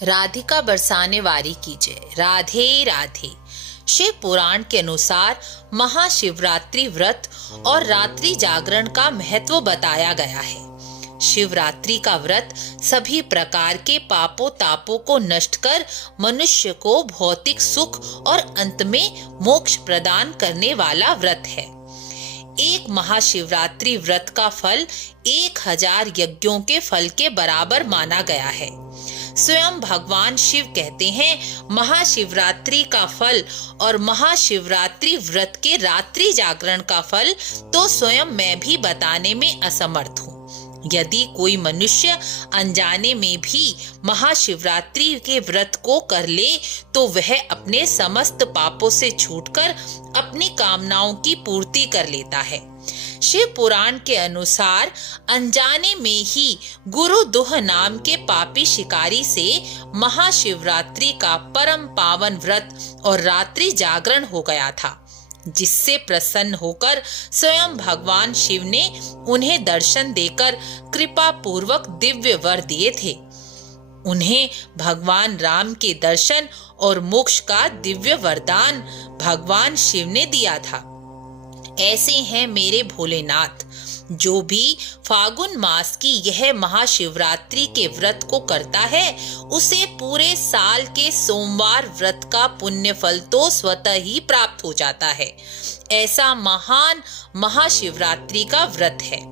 राधिका बरसाने वारी कीजिए। राधे राधे। शिव पुराण के अनुसार महाशिवरात्रि व्रत और रात्रि जागरण का महत्व बताया गया है। शिवरात्रि का व्रत सभी प्रकार के पापों तापों को नष्ट कर मनुष्य को भौतिक सुख और अंत में मोक्ष प्रदान करने वाला व्रत है। एक महाशिवरात्रि व्रत का फल 1000 यज्ञों के फल के बराबर माना गया है। स्वयं भगवान शिव कहते हैं, महाशिवरात्रि का फल और महाशिवरात्रि व्रत के रात्रि जागरण का फल तो स्वयं मैं भी बताने में असमर्थ हूँ। यदि कोई मनुष्य अनजाने में भी महाशिवरात्रि के व्रत को कर ले तो वह अपने समस्त पापों से छूटकर अपनी कामनाओं की पूर्ति कर लेता है। शिव पुराण के अनुसार अनजाने में ही गुरुदुह नाम के पापी शिकारी से महाशिवरात्रि का परम पावन व्रत और रात्रि जागरण हो गया था, जिससे प्रसन्न होकर स्वयं भगवान शिव ने उन्हें दर्शन देकर कृपा पूर्वक दिव्य वर दिए थे। उन्हें भगवान राम के दर्शन और मोक्ष का दिव्य वरदान भगवान शिव ने दिया था। ऐसे हैं मेरे भोलेनाथ, जो भी फागुन मास की यह महाशिवरात्रि के व्रत को करता है उसे पूरे साल के सोमवार व्रत का पुण्य फल तो स्वतः ही प्राप्त हो जाता है। ऐसा महान महाशिवरात्रि का व्रत है।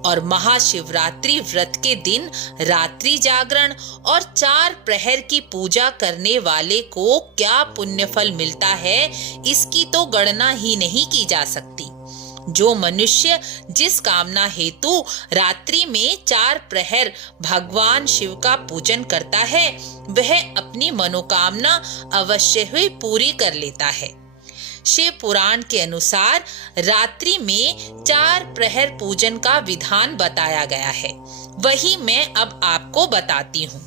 और महाशिवरात्रि व्रत के दिन रात्रि जागरण और 4 प्रहर की पूजा करने वाले को क्या पुण्य फल मिलता है, इसकी तो गणना ही नहीं की जा सकती। जो मनुष्य जिस कामना हेतु रात्रि में 4 प्रहर भगवान शिव का पूजन करता है वह अपनी मनोकामना अवश्य ही पूरी कर लेता है। शिव पुराण के अनुसार रात्रि में 4 प्रहर पूजन का विधान बताया गया है, वही मैं अब आपको बताती हूँ।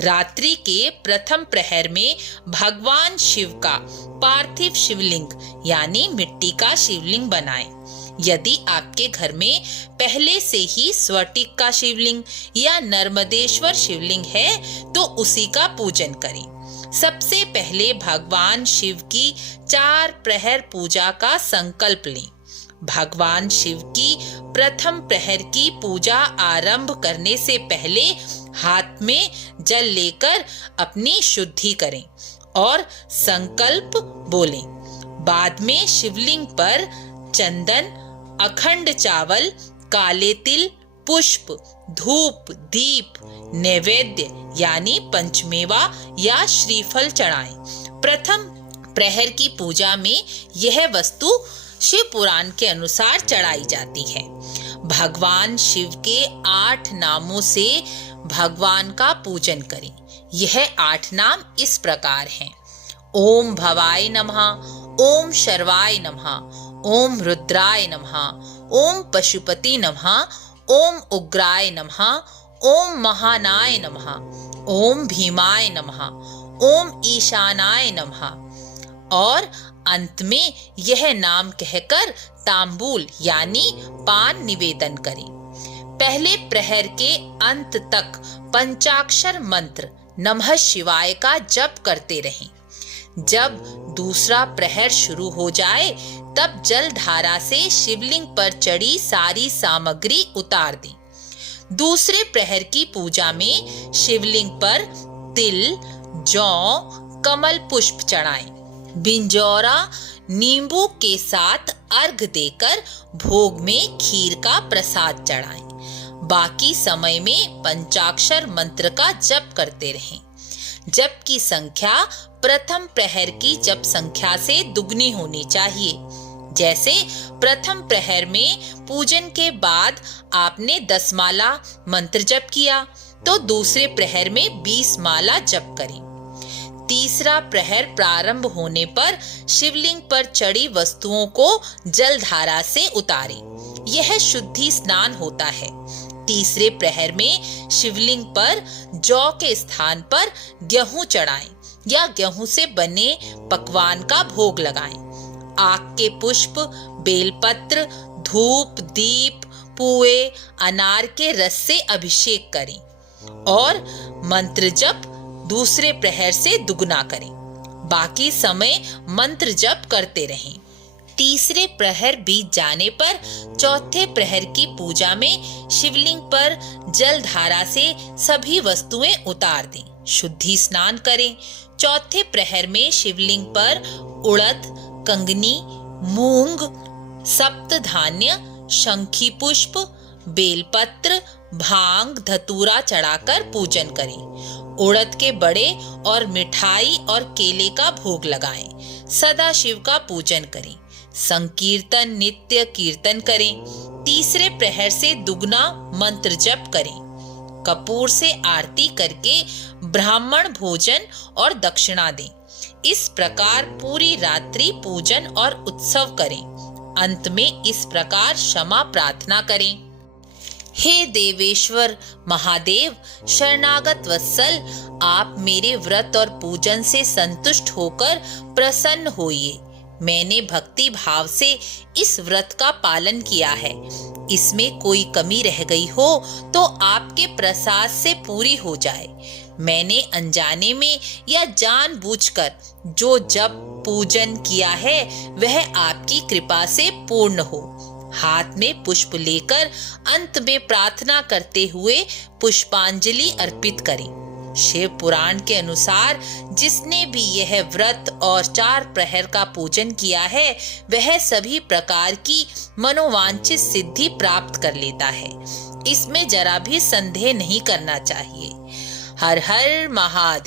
रात्रि के प्रथम प्रहर में भगवान शिव का पार्थिव शिवलिंग यानी मिट्टी का शिवलिंग बनाएं। यदि आपके घर में पहले से ही स्फटिक का शिवलिंग या नर्मदेश्वर शिवलिंग है तो उसी का पूजन करें। सबसे पहले भगवान शिव की 4 प्रहर पूजा का संकल्प लें। भगवान शिव की प्रथम प्रहर की पूजा आरंभ करने से पहले हाथ में जल लेकर अपनी शुद्धि करें और संकल्प बोलें। बाद में शिवलिंग पर चंदन, अखंड चावल, काले तिल, पुष्प, धूप, दीप, नैवेद्य यानी पंचमेवा या श्रीफल चढ़ाएं। प्रथम प्रहर की पूजा में यह वस्तु शिव पुराण के अनुसार चढ़ाई जाती है। भगवान शिव के 8 नामों से भगवान का पूजन करें। यह 8 नाम इस प्रकार हैं: ओम भवाय नमः, ओम शर्वाय नमः, ओम रुद्राय नमः, ओम पशुपति नमः, ओम उग्राय नमः, ओम महानाय नमः, ओम भीमाय नमः, ओम ईशानाय नमः। और अंत में यह नाम कहकर तांबूल यानी पान निवेदन करें। पहले प्रहर के अंत तक पंचाक्षर मंत्र नमः शिवाय का जप करते रहें। जब दूसरा प्रहर शुरू हो जाए तब जल धारा से शिवलिंग पर चढ़ी सारी सामग्री उतार दें। दूसरे प्रहर की पूजा में शिवलिंग पर तिल, जौ, कमल पुष्प चढ़ाएं। बिंजौरा नींबू के साथ अर्घ देकर भोग में खीर का प्रसाद चढ़ाएं। बाकी समय में पंचाक्षर मंत्र का जप करते रहें। जप की संख्या प्रथम प्रहर की जप संख्या से दुगनी होनी चाहिए। जैसे प्रथम प्रहर में पूजन के बाद आपने 10 माला मंत्र जप किया तो दूसरे प्रहर में 20 माला जप करें। तीसरा प्रहर प्रारंभ होने पर शिवलिंग पर चढ़ी वस्तुओं को जलधारा से उतारें। यह शुद्धि स्नान होता है। तीसरे प्रहर में शिवलिंग पर जौ के स्थान पर गेहूं चढ़ाएं या गेहूं से बने पकवान का भोग लगाएं। आक के पुष्प, बेलपत्र, धूप, दीप, पुए, अनार के रस से अभिषेक करें और मंत्र जप दूसरे प्रहर से दुगना करें। बाकी समय मंत्र जप करते रहें। तीसरे प्रहर बीत जाने पर चौथे प्रहर की पूजा में शिवलिंग पर जल धारा से सभी वस्तुएं उतार दें। शुद्धि स्नान करें। चौथे प्रहर में शिवलिंग पर उड़द, कंगनी, मूंग, सप्त धान्य, शंखी पुष्प, बेलपत्र, भांग, धतूरा चढ़ाकर पूजन करें। उड़द के बड़े और मिठाई और केले का भोग लगाएं। सदा शिव का पूजन करें। संकीर्तन नित्य कीर्तन करें। तीसरे प्रहर से दुगना मंत्र जप करें। कपूर से आरती करके ब्राह्मण भोजन और दक्षिणा दें। इस प्रकार पूरी रात्रि पूजन और उत्सव करें। अंत में इस प्रकार क्षमा प्रार्थना करें। हे देवेश्वर महादेव, शरणागत वत्सल, आप मेरे व्रत और पूजन से संतुष्ट होकर प्रसन्न होइए। मैंने भक्ति भाव से इस व्रत का पालन किया है। इसमें कोई कमी रह गई हो तो आपके प्रसाद से पूरी हो जाए। मैंने अनजाने में या जानबूझकर जो जप पूजन किया है वह आपकी कृपा से पूर्ण हो। हाथ में पुष्प लेकर अंत में प्रार्थना करते हुए पुष्पांजलि अर्पित करें। शिव पुराण के अनुसार जिसने भी यह व्रत और 4 प्रहर का पूजन किया है वह सभी प्रकार की मनोवांछित सिद्धि प्राप्त कर लेता है। इसमें जरा भी संदेह नहीं करना चाहिए। हर हर महादेव।